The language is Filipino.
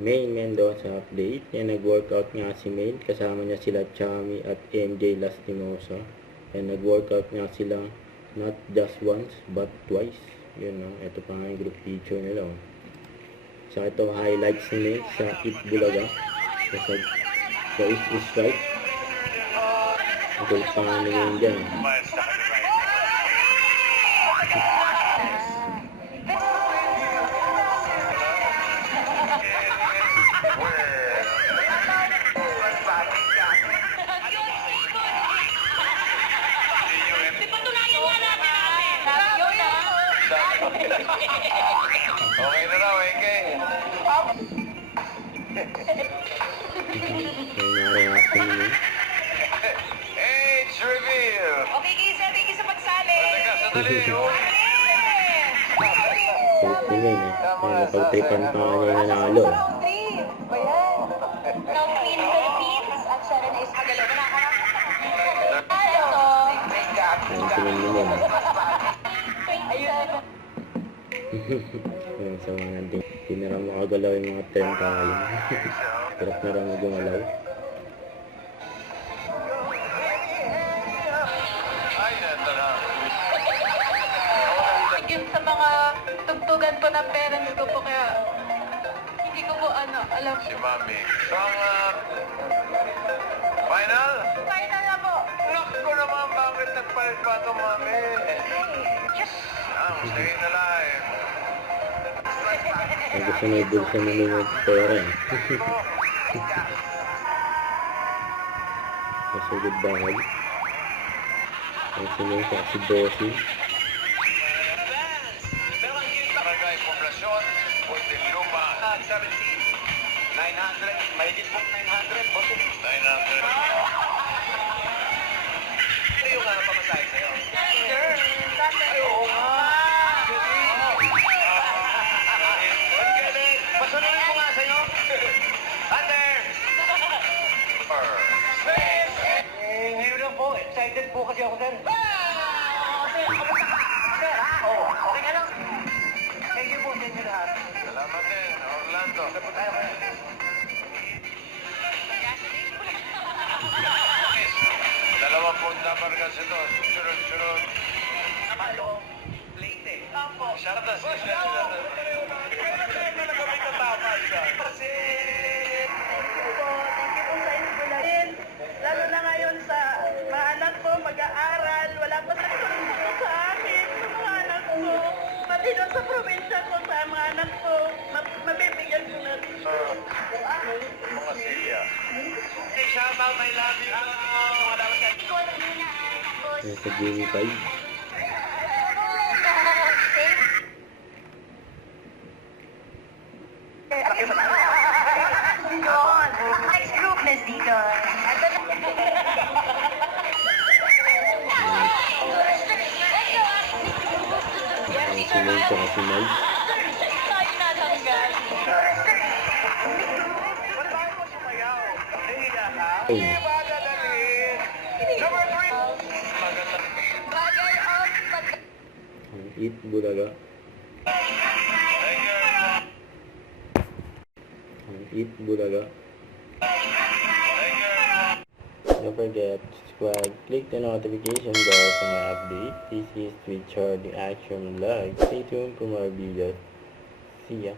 Maine Mendoza update. Yan, nag-workout nga si Maine. Kasama niya sila Chami at MJ Lastimosa. Yan, nag-workout nga sila not just once but twice. Yun, no? Ito pa nga yung group picture nila. Oh. So, ito highlights ni Maine sa Eat Bulaga. Sa is right. Ito yung pangalan niya yun dyan. Okay na raw, AK. Age reveal. Okay, Kisa, thank you sa pagsali. Teka, sandali. Si Maine eh. Napag-tripan pa nga niya yung nanalo. Round 3. Ba yan? Now, Queen Philippines at Sharon is Magalo. Yung tingin mo mo. Yung sa mga hindi na raw makagalaw yung mga turn tayo. Hirap na raw magumalaw. Ay, neto na. Yun sa mga tugtugan po ng parents ko po kaya hindi ko po alam. Si Mami. So, ang final? Final na po. Naku naman, bakit nagpalit pa ito, Mami? Stay alive. Ang gusto na ibulsa na yung pera eh. Masugod bahay. Ang sinusa si Bossy. Barangay Poblasyon, Muntinlupa. 17. 900. Mahigit po 900. 900. Ito yung pamasahe sa'yo. Ay, oo nga. Pasunod ko nga sa'yo. Hunter! Ngayon lang po. Excited po kasi ako, sir. Okay ka lang. Thank you po sa inyo lahat. Salamat din, Orlando. Sabi tayo kayo. Dalawang punta pargas ito. Sunod-sunod. Palo. Late. Apo. Shardas. Thank you po sa inspiration. Lalo na ngayon sa mga anak ko mag-aaral. Wala pa sa tulong sa akin, sa mga anak ko. Pati doon sa probinsya ko, sa mga anak ko, mabibigyan ko na rin. Mga Celia. Hey, shout out, I love you. Yan sa Jimmy 5. Next group, Miss Dito. Ang sinunod sa kasi Mike. Tayo na hanggang. Ay, Number 3. Bagay of ang Eat Bulaga. Ang Eat Bulaga. Don't forget to subscribe, click the notification bell for my update. This is Richard the Action Vlog. Stay tuned for more videos. See ya.